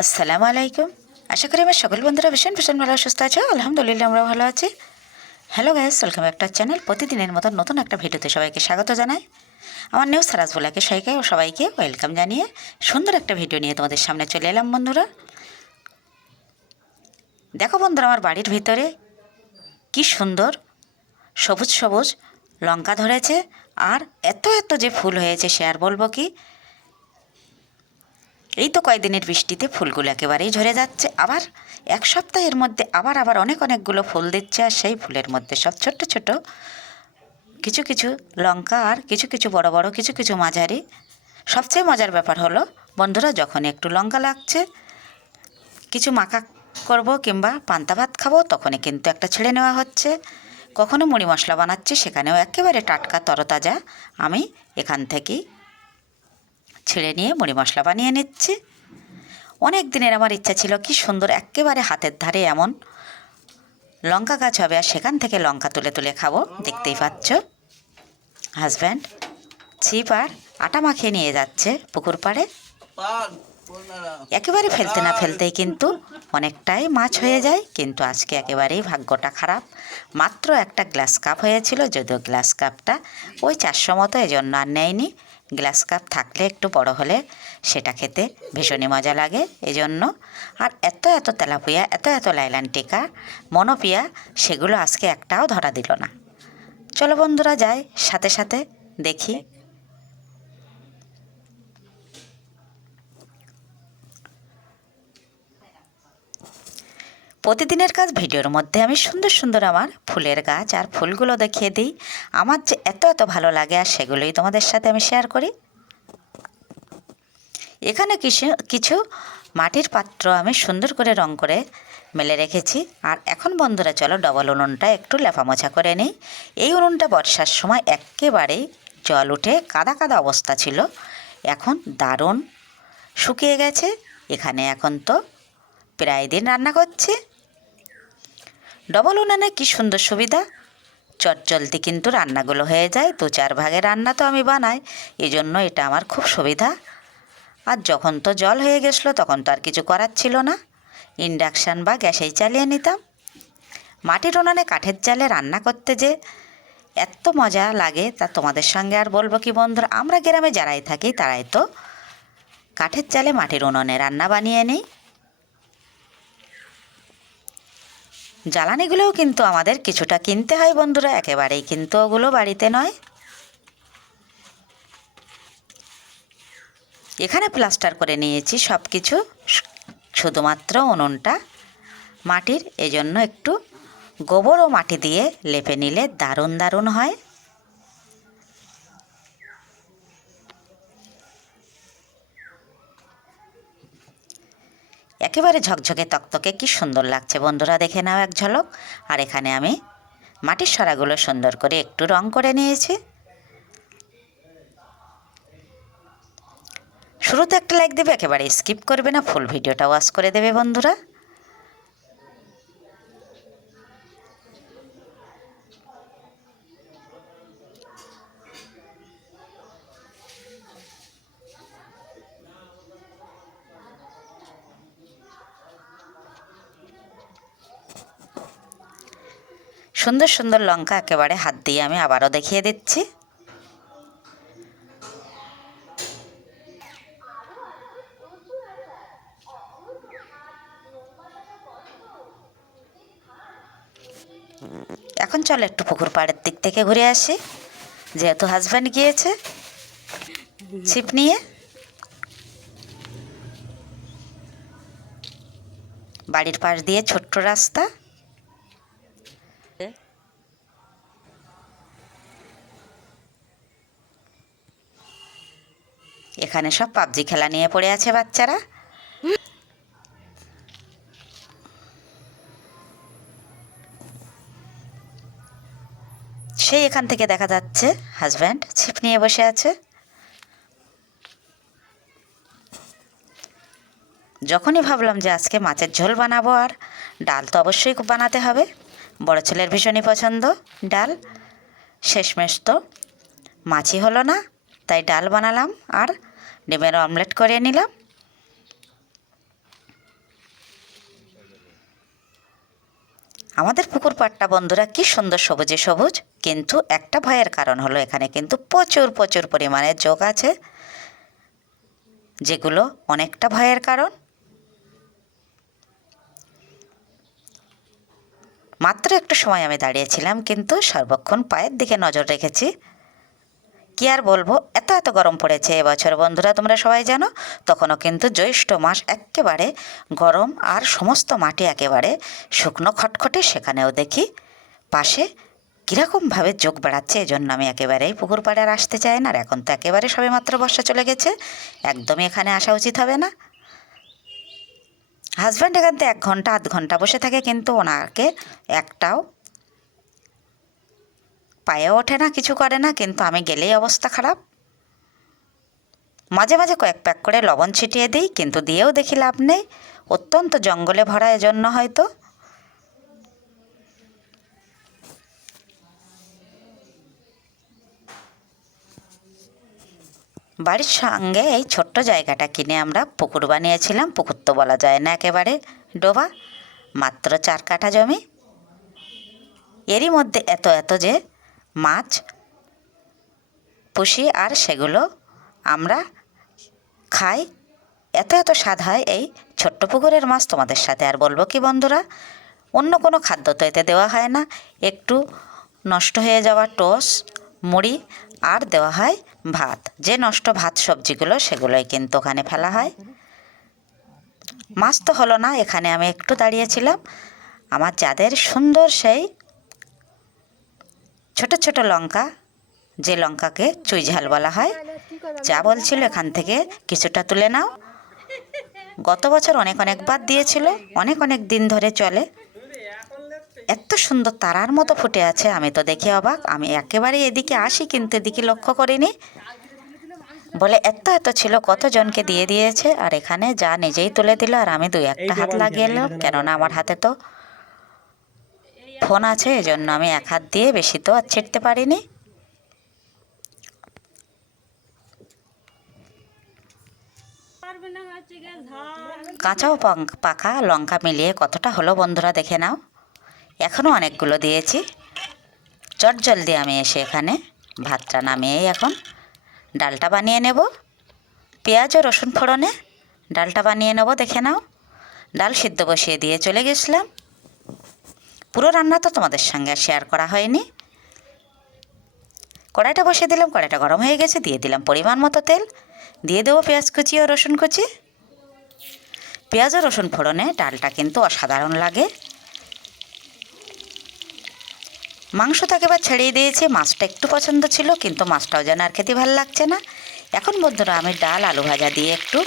আসসালামু আলাইকুম। আশা করি আমার সকল বন্ধুরা ভীষণ ভীষণ ভালো সুস্থ আছো। আলহামদুলিল্লাহ আমরা ভালো আছি। Hello guys, welcome back to our channel. প্রতিদিনের মতো নতুন একটা ভিডিওতে সবাইকে স্বাগত জানাই। আমার নিউজ সারাজ বলাকে সবাইকে ওয়েলকাম জানিয়ে সুন্দর একটা ভিডিও নিয়ে তোমাদের সামনে চলে এলাম বন্ধুরা। দেখো বন্ধুরা, আমার বাড়ির ভিতরে কি সুন্দর সবুজ সবুজ লঙ্কা ধরেছে, আর এত এত যে ফুল হয়েছে সে আর বলবো কি। এই তো কয়েকদিনের বৃষ্টিতে ফুলগুলো একেবারেই ঝরে যাচ্ছে, আবার এক সপ্তাহের মধ্যে আবার অনেকগুলো ফুল দিচ্ছে। আর সেই ফুলের মধ্যে সব ছোট্ট ছোট কিছু কিছু লঙ্কা, আর কিছু কিছু বড় বড়, কিছু কিছু মাঝারি। সবচেয়ে মজার ব্যাপার হলো বন্ধুরা, যখন একটু লঙ্কা লাগছে, কিছু মাখা করব কিংবা পান্তা ভাত খাবো, তখনই কিন্তু একটা ছেড়ে নেওয়া হচ্ছে। কখনো মুড়ি মশলা বানাচ্ছি, সেখানেও একেবারে টাটকা তরতাজা আমি এখান থেকেই ছেড়ে নিয়ে মুড়ি মশলা বানিয়ে নিচ্ছি। অনেক দিনের আমার ইচ্ছা ছিল কি সুন্দর একেবারে হাতের ধারে এমন লঙ্কা গাছ হবে, আর সেখান থেকে লঙ্কা তুলে তুলে খাবো। দেখতেই পাচ্ছ হাজব্যান্ড ছিপ আর আটা মাখিয়ে নিয়ে যাচ্ছে পুকুর পাড়ে। একেবারে ফেলতে না ফেলতেই কিন্তু অনেকটাই মাছ হয়ে যায়, কিন্তু আজকে একেবারেই ভাগ্যটা খারাপ। মাত্র একটা গ্লাস কাপ হয়েছিল, যদিও গ্লাস কাপটা ওই 400 মতো, এজন্য আর নেয়নি। গ্লাস কাপ থাকলে একটু বড় হলে সেটা খেতে ভীষণই মজা লাগে, এজন্য। আর এত এত তেলাপিয়া, এত এত লাইলান টিকা, মনোপিয়া, সেগুলো আজকে একটাও ধরা দিল না। চলো বন্ধুরা যাই, সাথে সাথে দেখি। প্রতিদিনের কাজ ভিডিওর মধ্যে আমি সুন্দর সুন্দর আমার ফুলের গাছ আর ফুলগুলো দেখিয়ে দিই। আমার যে এত এত ভালো লাগে, আর সেগুলোই তোমাদের সাথে আমি শেয়ার করি। এখানে কিছু কিছু মাটির পাত্র আমি সুন্দর করে রং করে মেলে রেখেছি। আর এখন বন্ধুরা চলো ডবল উনুনটা একটু লেফামোছা করে নিই। এই উনুনটা বর্ষার সময় একেবারেই জল উঠে কাদা কাদা অবস্থা ছিল, এখন দারুণ শুকিয়ে গেছে। এখানে এখন তো প্রায় দিন রান্না করছি। ডবল উনুনে কি সুন্দর সুবিধা, চটজলদি কিন্তু রান্নাগুলো হয়ে যায়। 2-4 ভাগে রান্না তো আমি বানাই, এই জন্য এটা আমার খুব সুবিধা। আর যখন তো জল হয়ে গেছিলো, তখন তো আর কিছু করার ছিল না, ইন্ডাকশান বা গ্যাসেই চালিয়ে নিতাম। মাটির উনুনে কাঠের জালে রান্না করতে যে এত মজা লাগে তা তোমাদের সঙ্গে আর বলবো কি বন্ধুরা। আমরা গ্রামে যারাই থাকি তারাই তো কাঠের জালে মাটির উনুনে রান্না বানিয়ে নিই। জ্বালানিগুলোও কিন্তু আমাদের কিছুটা কিনতে হয় বন্ধুরা, একেবারেই কিন্তু ওগুলো বাড়িতে নয়। এখানে প্লাস্টার করে নিয়েছি সব কিছু, শুধুমাত্র উনুনটা মাটির, এজন্য একটু গোবর ও মাটি দিয়ে লেপে নিলে দারুণ দারুণ হয়। একেবারে ঝকঝকে তকতকে কি সুন্দর লাগছে বন্ধুরা, দেখে নাও এক ঝলক। আর এখানে আমি মাটির সরাগুলো সুন্দর করে একটু রং করে নিয়েছি। শুরুতে একটা লাইক দেবে, একেবারে স্কিপ করবে না, ফুল ভিডিওটা ওয়াচ করে দেবে বন্ধুরা। সুন্দর সুন্দর লঙ্কা একেবারে হাত দিয়ে আমি আবারও দেখিয়ে দিচ্ছি। এখন চলো একটু পুকুর পাড়ের দিক থেকে ঘুরে আসি, যেহেতু হাজব্যান্ড গিয়েছে ছিপ নিয়ে। বাড়ির পাশ দিয়ে ছোট্ট রাস্তা, এখানে সব পাবজি খেলা নিয়ে পড়ে আছে বাচ্চারা। সেই এখান থেকে দেখা যাচ্ছে হাজব্যান্ড ছিপ নিয়ে বসে আছে। যখনই ভাবলাম যে আজকে মাছের ঝোল বানাবো, আর ডাল তো অবশ্যই বানাতে হবে, বড় ছেলের ভীষণই পছন্দ ডাল। শেষমেশ তো মাছই হলো না, তাই ডাল বানালাম আর ডিমের অমলেট করে নিলাম। আমাদের পুকুর পাড়টা বন্ধুরা কি সুন্দর সবুজে সবুজ, কিন্তু একটা ভয়ের কারণ হলো এখানে কিন্তু প্রচুর প্রচুর পরিমাণে জোক আছে, যেগুলো অনেকটা ভয়ের কারণ। মাত্র একটু সময় আমি দাঁড়িয়েছিলাম, কিন্তু সর্বক্ষণ পায়ের দিকে নজর রেখেছি। কি আর বলবো, এত এত গরম পড়েছে এবছর বন্ধুরা, তোমরা সবাই জানো। তখনও কিন্তু জ্যৈষ্ঠ মাস, একেবারে গরম, আর সমস্ত মাটি একেবারে শুকনো খটখটে। সেখানেও দেখি পাশে কীরকমভাবে যোগ বেড়াচ্ছে, এজন্য আমি একেবারেই পুকুর পাড়ে আর আসতে চাই না। আর এখন তো একেবারে সবেমাত্র বর্ষা চলে গেছে, একদমই এখানে আসা উচিত হবে না। হাজব্যান্ড এখান থেকে 1 ঘন্টা 8 ঘন্টা বসে থাকে, কিন্তু ওনাকে একটাও পায়ে ওঠে না, কিছু করে না, কিন্তু আমি গেলেই অবস্থা খারাপ। মাঝে মাঝে কয়েক প্যাক করে লবণ ছিটিয়ে দিই, কিন্তু দিয়েও দেখি লাভ নেই, অত্যন্ত জঙ্গলে ভরা, এজন্য হয়তো। বাড়ির সঙ্গে এই ছোট্ট জায়গাটা কিনে আমরা পুকুর বানিয়েছিলাম। পুকুর তো বলা যায় না, একেবারে ডোবা, মাত্র 4 কাঠা জমি। এরই মধ্যে এত এত যে মাছ পুষি, আর সেগুলো আমরা খাই। এত এত স্বাদ হয় এই ছোট্ট পুকুরের মাছ, তোমাদের সাথে আর বলবো কি বন্ধুরা। অন্য কোনো খাদ্য তো এতে দেওয়া হয় না, একটু নষ্ট হয়ে যাওয়া টোস, মুড়ি, আর দেওয়া হয় ভাত। যে নষ্ট ভাত সবজিগুলো সেগুলোই কিন্তু ওখানে ফেলা হয়। মাছ তো হলো না, এখানে আমি একটু দাঁড়িয়েছিলাম। আমার যাদের সুন্দর সেই ছোট ছোট লঙ্কা, যে লঙ্কাকে চুই ঝাল বলা হয়, যা বলছিল এখান থেকে কিছুটা তুলে নাও। গত বছর অনেক অনেকবার দিয়েছিল, অনেক অনেক দিন ধরে চলে। এত সুন্দর তারার মতো ফুটে আছে, আমি তো দেখে অবাক। আমি একেবারে এদিকে আসি, কিন্তু এদিকে লক্ষ্য করিনি বলে এত এত ছিল, কতজনকে দিয়ে দিয়েছে। আর এখানে যা নিজেই তুলে দিল, আর আমি 2-1টা হাত লাগিয়ে এলাম, কেননা আমার হাতে তো ফোন আছে, এজন্য আমি 1 হাত দিয়ে, বেশি তো আর ছিটতে পারিনি। কাঁচা ও পাকা লঙ্কা মিলিয়ে কতটা হলো বন্ধুরা দেখে নাও। এখনও অনেকগুলো দিয়েছি। চটজলদি আমি এসে এখানে ভাতটা নামিয়েই এখন ডালটা বানিয়ে নেব। পেঁয়াজ ও রসুন ফোড়নে ডালটা বানিয়ে নেব, দেখে নাও। ডাল সিদ্ধ বসিয়ে দিয়ে চলে গেছিলাম। পুরো রান্না তো তোমাদের সঙ্গে শেয়ার করা হয়নি। কড়াইটা বসিয়ে দিলাম, কড়াইটা গরম হয়ে গেছে, দিয়ে দিলাম পরিমাণ মতো তেল, দিয়ে দেবো পেঁয়াজ কুচি ও রসুন কুচি। পেঁয়াজ ও রসুন ফোড়নে ডালটা কিন্তু অসাধারণ লাগে। মাংসটা একেবারে ছেড়িয়ে দিয়েছি, মাছটা একটু পছন্দ ছিল, কিন্তু মাছটাও যেন আর খেতে ভালো লাগছে না। এখন বন্ধুরা আমি ডাল আলু ভাজা দিয়ে একটু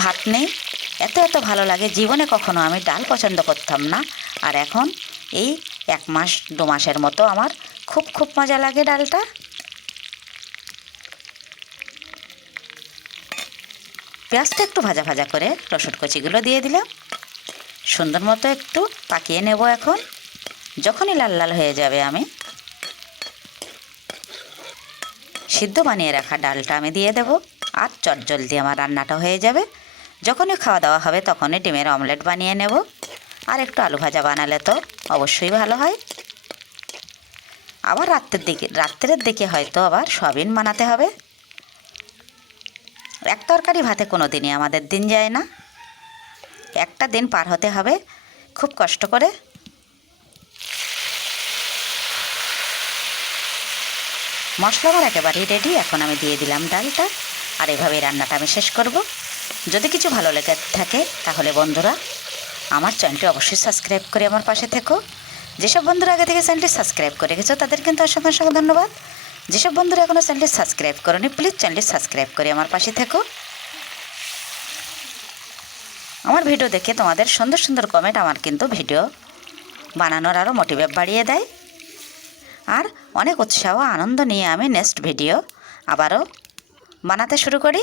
ভাত নেই, এত এত ভালো লাগে। জীবনে কখনো আমি ডাল পছন্দ করতাম না, আর এখন এই 1 মাস 2 মাসের মতো আমার খুব খুব মজা লাগে ডালটা। পেঁয়াজটা একটু ভাজা ভাজা করে রসুন কুচিগুলো দিয়ে দিলাম, সুন্দর মতো একটু পাকিয়ে নেব। এখন যখনই লাল লাল হয়ে যাবে, আমি সিদ্ধ বানিয়ে রাখা ডালটা আমি দিয়ে দেব, আর চটজলদি আমার রান্নাটা হয়ে যাবে। যখনই খাওয়া দাওয়া হবে তখনই ডিমের অমলেট বানিয়ে নেব, আর একটু আলু ভাজা বানালে তো অবশ্যই ভালো হয়। আবার রাত্রের দিকে হয়তো আবার সয়াবিন বানাতে হবে। এক তরকারি ভাতে কোনো দিনই আমাদের দিন যায় না, একটা দিন পার হতে হবে খুব কষ্ট করে। মশলা আমার একেবারেই রেডি, এখন আমি দিয়ে দিলাম ডালটা, আর এভাবেই রান্নাটা আমি শেষ করব। যদি কিছু ভালো লেগে থাকে তাহলে বন্ধুরা আমার চ্যানেলটি অবশ্যই সাবস্ক্রাইব করে আমার পাশে থেকো। যেসব বন্ধুরা আগে থেকে চ্যানেলটি সাবস্ক্রাইব করে গেছো তাদের কিন্তু অসংখ্য অসংখ্য ধন্যবাদ। যেসব বন্ধুরা এখনও চ্যানেলটি সাবস্ক্রাইব করোনি, প্লিজ চ্যানেলটি সাবস্ক্রাইব করে আমার পাশে থেকো। আমার ভিডিও দেখে তোমাদের সুন্দর সুন্দর কমেন্ট আমার কিন্তু ভিডিও বানানোর আরও মোটিভেট বাড়িয়ে দেয়, আর অনেক উৎসাহ আনন্দ নিয়ে আমি নেক্সট ভিডিও আবারও বানাতে শুরু করি।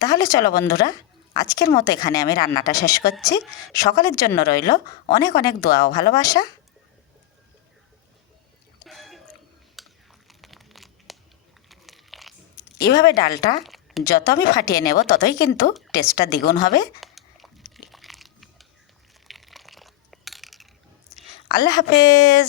তাহলে চলো বন্ধুরা, আজকের মতো এখানে আমি রান্নাটা শেষ করছি। সকলের জন্য রইল অনেক অনেক দোয়া ও ভালোবাসা। এভাবে ডালটা যত আমি ফাটিয়ে নেব ততই কিন্তু টেস্টটা দ্বিগুণ হবে। আল্লাহ হাফেজ।